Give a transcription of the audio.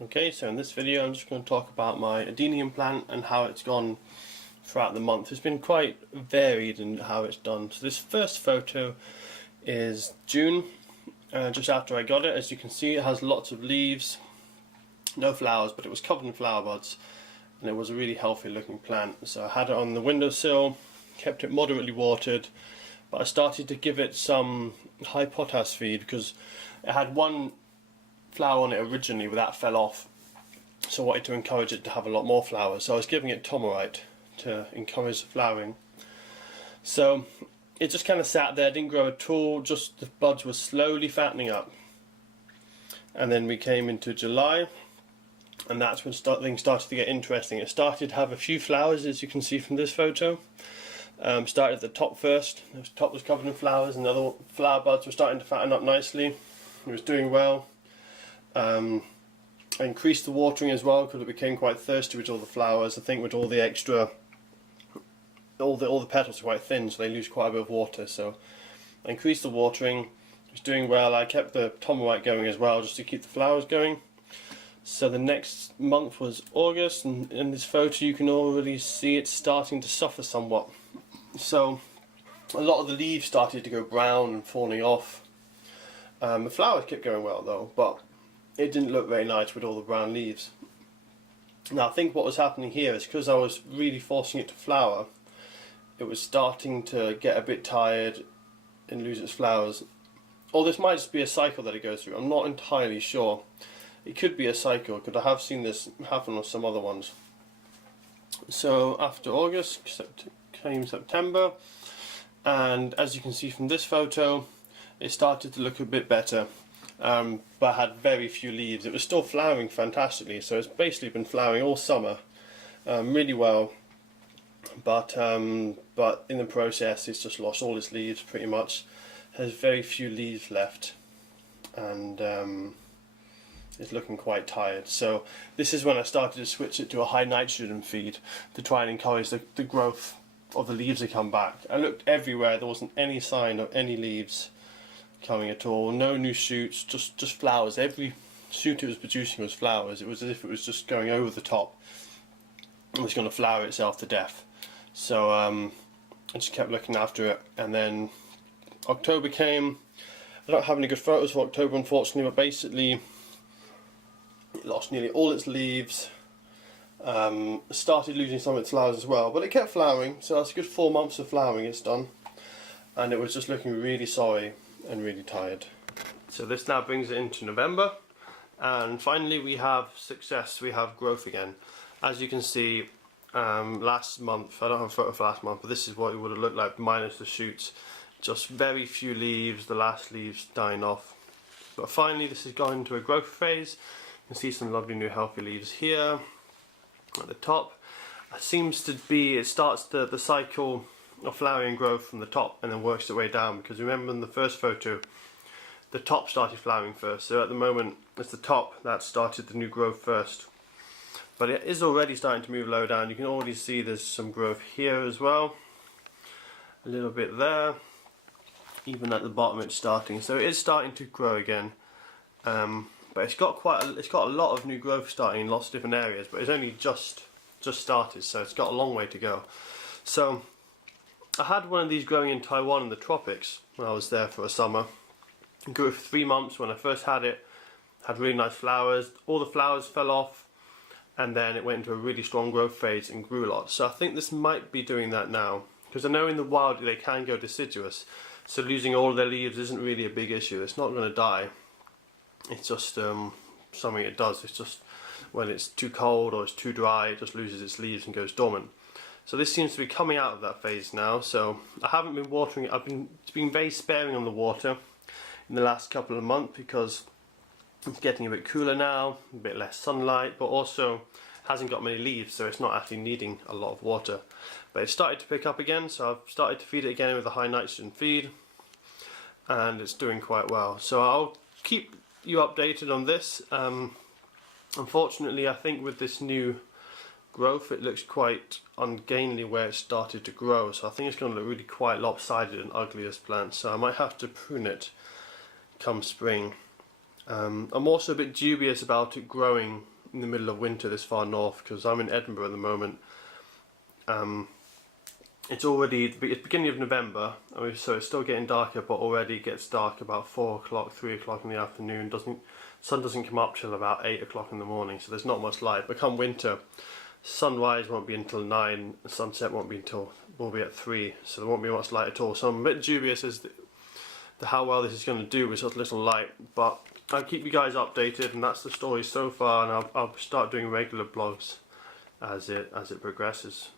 Okay, so in this video I'm just going to talk about my Adenium plant and how it's gone throughout the month. It's been quite varied in how it's done. So this first photo is June, just after I got it. As you can see, it has lots of leaves, no flowers, but it was covered in flower buds and it was a really healthy looking plant. So I had it on the windowsill, kept it moderately watered, but I started to give it some high potash feed because it had one flower on it originally, but that fell off, so I wanted to encourage it to have a lot more flowers, so I was giving it Tomorite to encourage flowering. So it just kind of sat there, didn't grow at all, just the buds were slowly fattening up. And then we came into July, and that's when things started to get interesting. It started to have a few flowers, as you can see from this photo. Started at the top first. The top was covered in flowers, and the other flower buds were starting to fatten up nicely. It was doing well. I increased the watering as well because it became quite thirsty with all the flowers. I think with all the extra, all the petals are quite thin, so they lose quite a bit of water. So I increased the watering. It was doing well. I kept the Tomorite going as well, just to keep the flowers going. So the next month was August, and in this photo you can already see it's starting to suffer somewhat. So a lot of the leaves started to go brown and falling off. The flowers kept going well though, but it didn't look very nice with all the brown leaves. Now I think what was happening here is because I was really forcing it to flower, it was starting to get a bit tired and lose its flowers. Or this might just be a cycle that it goes through, I'm not entirely sure. It could be a cycle, because I have seen this happen with some other ones. So after August came September, and as you can see from this photo, it started to look a bit better. But had very few leaves. It was still flowering fantastically, so it's basically been flowering all summer, really well. But in the process, it's just lost all its leaves pretty much. Has very few leaves left, and it's looking quite tired. So this is when I started to switch it to a high nitrogen feed to try and encourage the growth of the leaves to come back. I looked everywhere. There wasn't any sign of any leaves coming at all, no new shoots, just flowers. Every shoot it was producing was flowers. It was as if it was just going over the top. It was going to flower itself to death. So I just kept looking after it, and then October came. I don't have any good photos for October, unfortunately, but basically it lost nearly all its leaves. Started losing some of its flowers as well, but it kept flowering, so that's a good 4 months of flowering it's done, and it was just looking really sorry and really tired. So this now brings it into November, and finally we have success, we have growth again. As you can see, last month, I don't have a photo for last month, but this is what it would have looked like minus the shoots. Just very few leaves, the last leaves dying off. But finally this has gone into a growth phase. You can see some lovely new healthy leaves here at the top. It seems to be, it starts the cycle of flowering growth from the top and then works its way down, because remember in the first photo the top started flowering first, so at the moment it's the top that started the new growth first, but it is already starting to move low down. You can already see there's some growth here as well, a little bit there, even at the bottom it's starting, so it is starting to grow again. But it's got a lot of new growth starting in lots of different areas, but it's only just started, so it's got a long way to go. So I had one of these growing in Taiwan in the tropics when I was there for a summer. It grew for 3 months when I first had it. Had really nice flowers. All the flowers fell off, and then it went into a really strong growth phase and grew a lot. So I think this might be doing that now, because I know in the wild they can go deciduous, so losing all their leaves isn't really a big issue. It's not going to die. It's just something it does. It's just when it's too cold or it's too dry, it just loses its leaves and goes dormant. So this seems to be coming out of that phase now, so I haven't been watering it. It's been very sparing on the water in the last couple of months because it's getting a bit cooler now, a bit less sunlight, but also hasn't got many leaves, so it's not actually needing a lot of water. But it's started to pick up again, so I've started to feed it again with a high nitrogen feed, and it's doing quite well. So I'll keep you updated on this. Unfortunately, I think with this new growth it looks quite ungainly where it started to grow, so I think it's going to look really quite lopsided and ugly as plants, so I might have to prune it come spring. I'm also a bit dubious about it growing in the middle of winter this far north, because I'm in Edinburgh at the moment. It's beginning of November, so it's still getting darker, but already it gets dark about 4 o'clock, 3 o'clock in the afternoon. Sun doesn't come up till about 8 o'clock in the morning, so there's not much light. But come winter, sunrise won't be until 9, sunset will be at 3, so there won't be much light at all. So I'm a bit dubious as to how well this is going to do with such little light, but I'll keep you guys updated, and that's the story so far, and I'll start doing regular blogs as it progresses.